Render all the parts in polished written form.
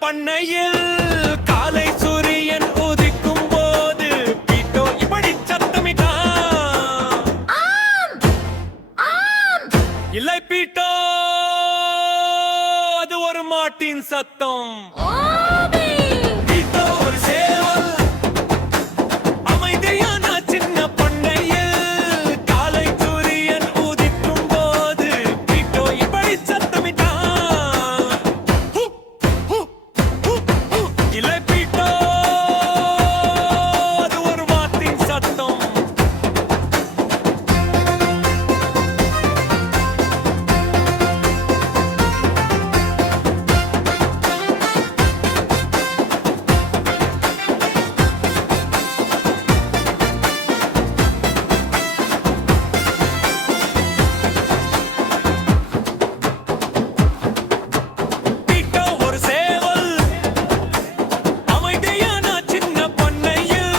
பண்ணையில் காலை சூரியன் உதிக்கும் போது பீட்டோ இப்படி சத்தமிட்டான். இல்லை பீட்டோ, அது ஒரு மாட்டின் சத்தம். பீட்டோ ஒரு சேவல், அமைதியான சின்ன பண்ணையில் காலை சூரியன் உதிக்கும் போது பீட்டோ இப்படி சத்தமிட்டான். இல்லை பீட்டோ, அது ஒரு மாட்டின் சத்தம். பீட்டோ ஒரு சேவல், அமைதியான சின்ன பண்ணையில்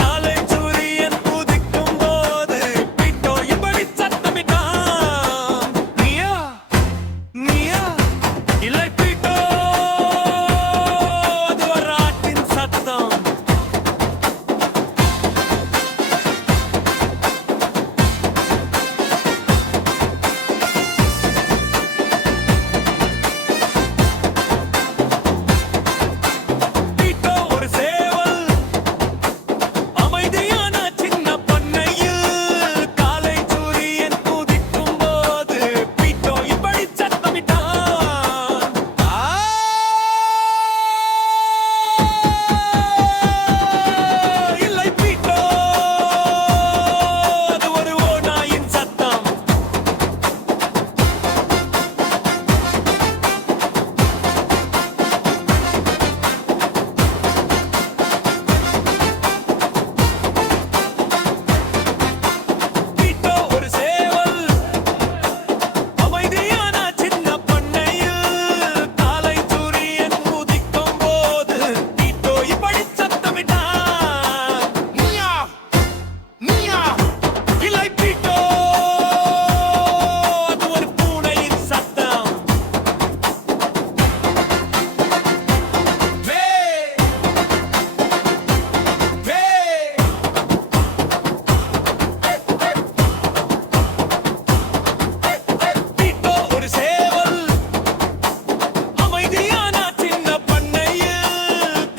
காலை சூரியன் உதிக்கும் போது பீட்டோ இப்படி சத்தமிட்டான். நீயா நீயா, இல்லை பீட்டோ, அது ஒரு ஆட்டின் சத்தம். பீட்டோ ஒரு சேவல், அமைதியான சின்ன பண்ணையில் காலை சூரியன் உதிக்கும் போது பீட்டோ இப்படி சத்தமிட்டான். இல்லை பீட்டோ, அது ஒரு ஓநாயின் சத்தம். பீட்டோ ஒரு சேவல், அமைதியான சின்ன பண்ணையில் காலை சூரியன் உதிக்கும் போது பீட்டோ இப்படி சத்தமிட்டான். நீயா நீயா, இல்லை பீட்டோ, அது ஒரு பூனையின் சத்தம். வே வே, பீட்டோ ஒரு சேவல், அமைதியான சின்ன பண்ணையில்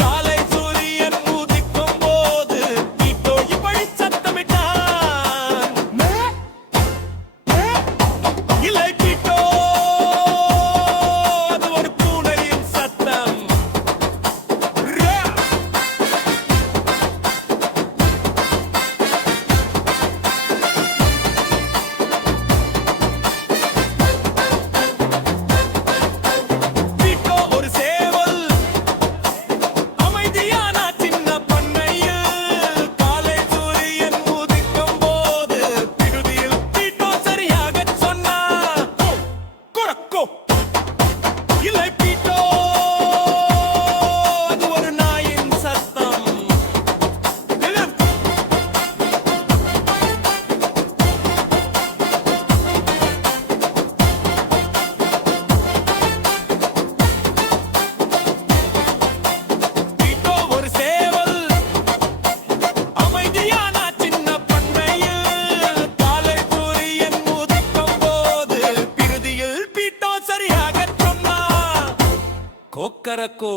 காலை சூரியன் உதிக்கும் போது பீட்டோ இப்படி சத்தமிட்டான். இல்லை பீட்டோ, அது ஒரு பூனையின் சத்தம். ரா. பீட்டோ ஒரு சேவல், அமைதியான சின்ன பண்ணையில் காலை சூரியன் உதிக்கும் போது பிடுதியில் பீட்டோ சரியாகச் சொன்னான். ஓ, குரக்கோ. இல்லை பீட்டோ, அது ஒரு நாயின் சத்தம். பீட்டோ ஒரு சேவல், அமைதியான சின்ன பண்ணையில் காலை சூரியன் உதிக்கும் போது பிடுதியில் பீட்டோ சரியாகச் சொன்னான். கொக்கரக்கோ.